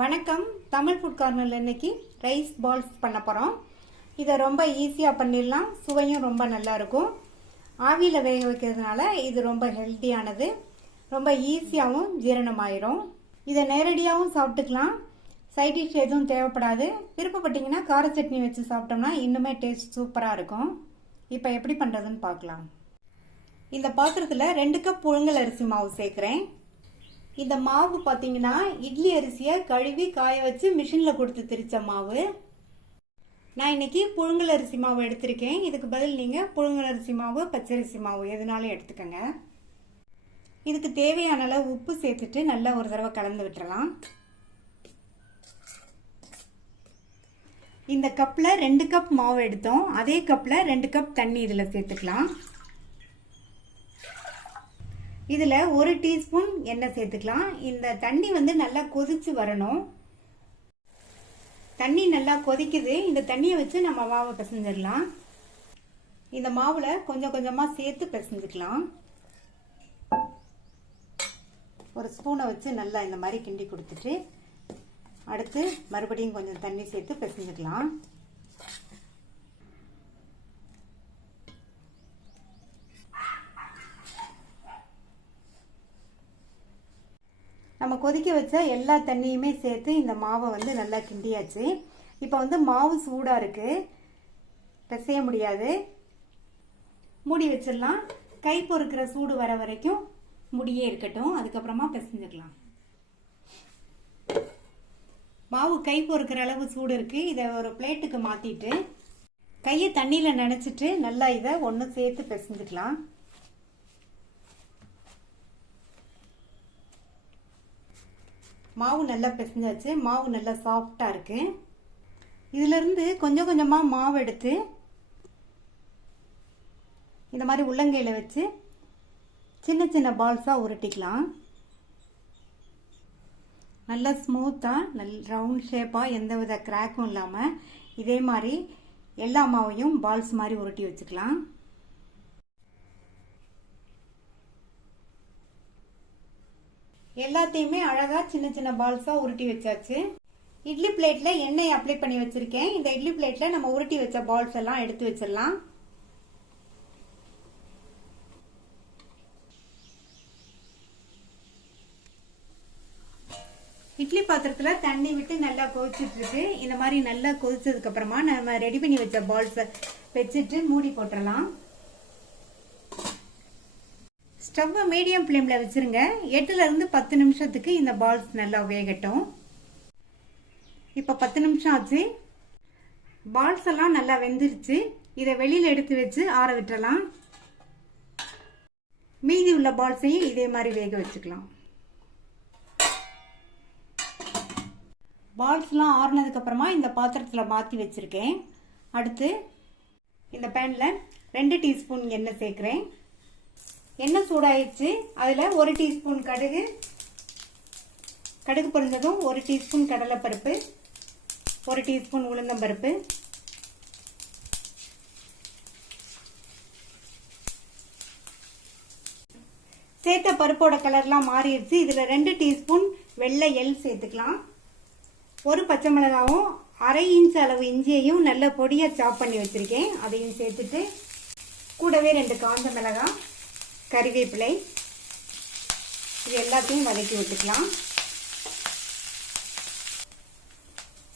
வணக்கம். தமிழ் ஃபுட் கார்னர்ல இன்னைக்கு ரைஸ் பால்ஸ் பண்ண போறோம். இதை ரொம்ப ஈஸியா பண்ணிடலாம். சுவையும் ரொம்ப நல்லா இருக்கும். ஆவியில வேக வைக்கிறதுனால இது ரொம்ப ஹெல்த்தியானது. ரொம்ப ஈஸியாகவும் ஜீரணமாயிரும். இதை நேரடியாகவும் சாப்பிட்டுக்கலாம். சைட் டிஷ் எதுவும் தேவைப்படாது. விருப்பப்பட்டீங்கன்னா கார சட்னி வச்சு சாப்பிட்டோம்னா இன்னுமே டேஸ்ட் சூப்பரா இருக்கும். இப்போ எப்படி பண்றதுன்னு பார்க்கலாம். இந்த பாத்திரத்துல 2 கப் புழுங்கல் அரிசி மாவு சேர்க்கிறேன். இந்த மாவு பார்த்தீங்கன்னா இட்லி அரிசியை கழுவி காய வச்சு மிஷினில் கொடுத்து திரிச்ச மாவு. நான் இன்னைக்கு புழுங்கல் அரிசி மாவு எடுத்திருக்கேன். இதுக்கு பதில் நீங்கள் புழுங்கல் அரிசி மாவு, பச்சரிசி மாவு எதுனாலும் எடுத்துக்கோங்க. இதுக்கு தேவையான அளவு உப்பு சேர்த்துட்டு நல்லா ஒரு தடவை கலந்து விட்டுறலாம். இந்த கப்பில் 2 கப் மாவு எடுத்தோம். அதே கப்பில் 2 கப் தண்ணி இதில் சேர்த்துக்கலாம். இதில் 1 டீஸ்பூன் எண்ணெய் சேர்த்துக்கலாம். இந்த தண்ணி நல்லா கொதிச்சு வரணும். தண்ணி நல்லா கொதிக்குது. இந்த தண்ணியை வச்சு நம்ம மாவை பிசைஞ்சிடலாம். இந்த மாவுல கொஞ்சம் கொஞ்சமாக சேர்த்து பிசைஞ்சுக்கலாம். ஒரு ஸ்பூனை வச்சு நல்லா இந்த மாதிரி கிண்டி கொடுத்துட்டு அடுத்து மறுபடியும் கொஞ்சம் தண்ணி சேர்த்து பிசைஞ்சுக்கலாம். நம்ம கொதிக்க வச்ச எல்லா தண்ணியுமே சேர்த்து இந்த மாவை நல்லா கிண்டியாச்சு. இப்போ மாவு சூடா இருக்கு, பிசைய முடியாது. மூடி வச்சிடலாம். கை பொறுக்கிற சூடு வர வரைக்கும் மூடியே இருக்கட்டும். அதுக்கப்புறமா பிசைஞ்சுக்கலாம். மாவு கை பொறுக்கிற அளவு சூடு இருக்கு. இதை ஒரு பிளேட்டுக்கு மாத்திட்டு கையை தண்ணியில நனைச்சிட்டு நல்லா இதை ஒன்று சேர்த்து பிசைஞ்சுக்கலாம். மாவு நல்லா பிசைஞ்சாச்சு. மாவு நல்லா சாஃப்டா இருக்கு. இதுல இருந்து கொஞ்சம் கொஞ்சமா மாவு எடுத்து இந்த மாதிரி உள்ளங்கையில வச்சு சின்ன சின்ன பால்ஸா உருட்டிக்கலாம். நல்லா ஸ்மூத்தா ரவுண்ட் ஷேப்பா எந்தவித கிராக்கும் இல்லாம இதே மாதிரி எல்லா மாவையும் பால்ஸ் மாதிரி உருட்டி வச்சுக்கலாம். எல்லாத்தையுமே அழகா சின்ன சின்ன பால்ஸா உருட்டி வச்சாச்சு. இட்லி பிளேட்ல எண்ணெய் அப்ளை பண்ணி வச்சிருக்கேன். இந்த இட்லி பிளேட்ல நம்ம உருட்டி வச்ச பால்ஸ் எல்லாம் எடுத்து வச்சிடலாம். இட்லி பாத்திரத்துல தண்ணி விட்டு நல்லா கொதிச்சுட்டு இருக்கு. இந்த மாதிரி நல்லா கொதிச்சதுக்கு அப்புறமா நம்ம ரெடி பண்ணி வச்ச பால்ஸ் வச்சுட்டு மூடி போட்டுடலாம். ஸ்டவ் மீடியம் ஃப்ளேம்ல வச்சிருங்க. 8ல இருந்து 10 நிமிஷத்துக்கு இந்த பால்ஸ் நல்லா வேகட்டும். இப்ப 10 நிமிஷம் ஆச்சு. பால்ஸ் எல்லாம் நல்லா வெந்துருச்சு. இதை வெளியில எடுத்து வச்சு ஆற விட்டுறலாம். மீதி உள்ள பால்ஸையும் இதே மாதிரி வேக வச்சுக்கலாம். பால்ஸ் எல்லாம் ஆறுனதுக்கு அப்புறமா இந்த பாத்திரத்துல மாத்தி வச்சிருக்கேன். அடுத்து இந்த பேன்ல 2 டீஸ்பூன் எண்ணெய் சேர்க்கிறேன். எண்ணெய் சூடாயிடுச்சு. அதுல 1 டீஸ்பூன் கடுகு பொரிஞ்சதும் 1 டீஸ்பூன் கடலைப்பருப்பு, 1 டீஸ்பூன் உளுந்தம்பருப்பு, சேர்த்த பருப்போட கலர்லாம் மாறிடுச்சு. இதுல 2 டீஸ்பூன் வெள்ளை எள் சேர்த்துக்கலாம். 1 பச்சை மிளகாவும் 1/2 இன்ச் அளவு இஞ்சியையும் நல்ல பொடியா சாப் பண்ணி வச்சிருக்கேன். அதையும் சேர்த்துட்டு கூடவே 2 காஞ்ச மிளகாய், கறிவேப்பிலை, இது எல்லாத்தையும் வதக்கி விட்டுக்கலாம்.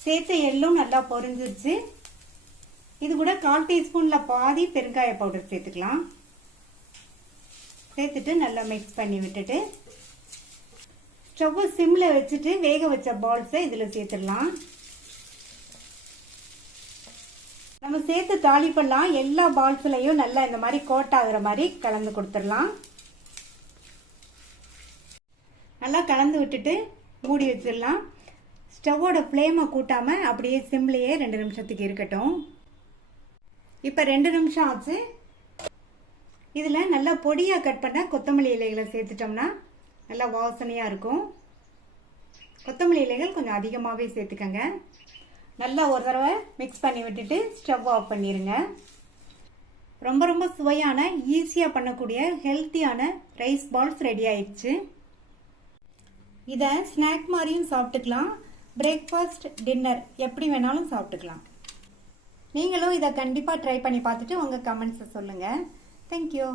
சேர்த்த எள்ளும் நல்லா பொரிஞ்சிருச்சு. இது கூட 1/4 டீஸ்பூன்ல பாதி பெருங்காய பவுடர் சேர்த்துக்கலாம். சேர்த்துட்டு நல்லா மிக்ஸ் பண்ணி விட்டுட்டு ஸ்டவ் சிம்ல வச்சுட்டு வேக வச்ச பால்ஸை இதுல சேர்த்துடலாம். நம்ம சேர்த்து தாளிப்பெல்லாம் எல்லா பால்ஸ்லயும் நல்லா இந்த மாதிரி கோட் ஆகுற மாதிரி கலந்து கொடுத்துடலாம். நல்லா கலந்து விட்டுட்டு மூடி வச்சிடலாம். ஸ்டவோட ஃப்ளேமை கூட்டாம அப்படியே சிம்லயே 2 நிமிஷத்துக்கு இருக்கட்டும். இப்ப 2 நிமிஷம் ஆச்சு. இதுல நல்லா பொடியா கட் பண்ண கொத்தமல்லி இலைகளை சேர்த்துட்டோம்னா நல்லா வாசனையா இருக்கும். கொத்தமல்லி இலைகள் கொஞ்சம் அதிகமாவே சேர்த்துக்கங்க. நல்லா ஒரு தடவை மிக்ஸ் பண்ணி விட்டுட்டு ஸ்டவ் ஆஃப் பண்ணிருங்க. ரொம்ப ரொம்ப சுவையான ஈஸியா பண்ணக்கூடிய ஹெல்த்தியான ரைஸ் பால்ஸ் ரெடி ஆயிடுச்சு. இதை ஸ்நாக் மாதிரியும் சாப்பிட்டுக்கலாம். பிரேக்ஃபாஸ்ட் டின்னர் எப்படி வேணாலும் சாப்பிட்டுக்கலாம். நீங்களும் இதை கண்டிப்பாக ட்ரை பண்ணி பார்த்துட்டு உங்கள் கமெண்ட்ஸை சொல்லுங்கள். தேங்க்யூ.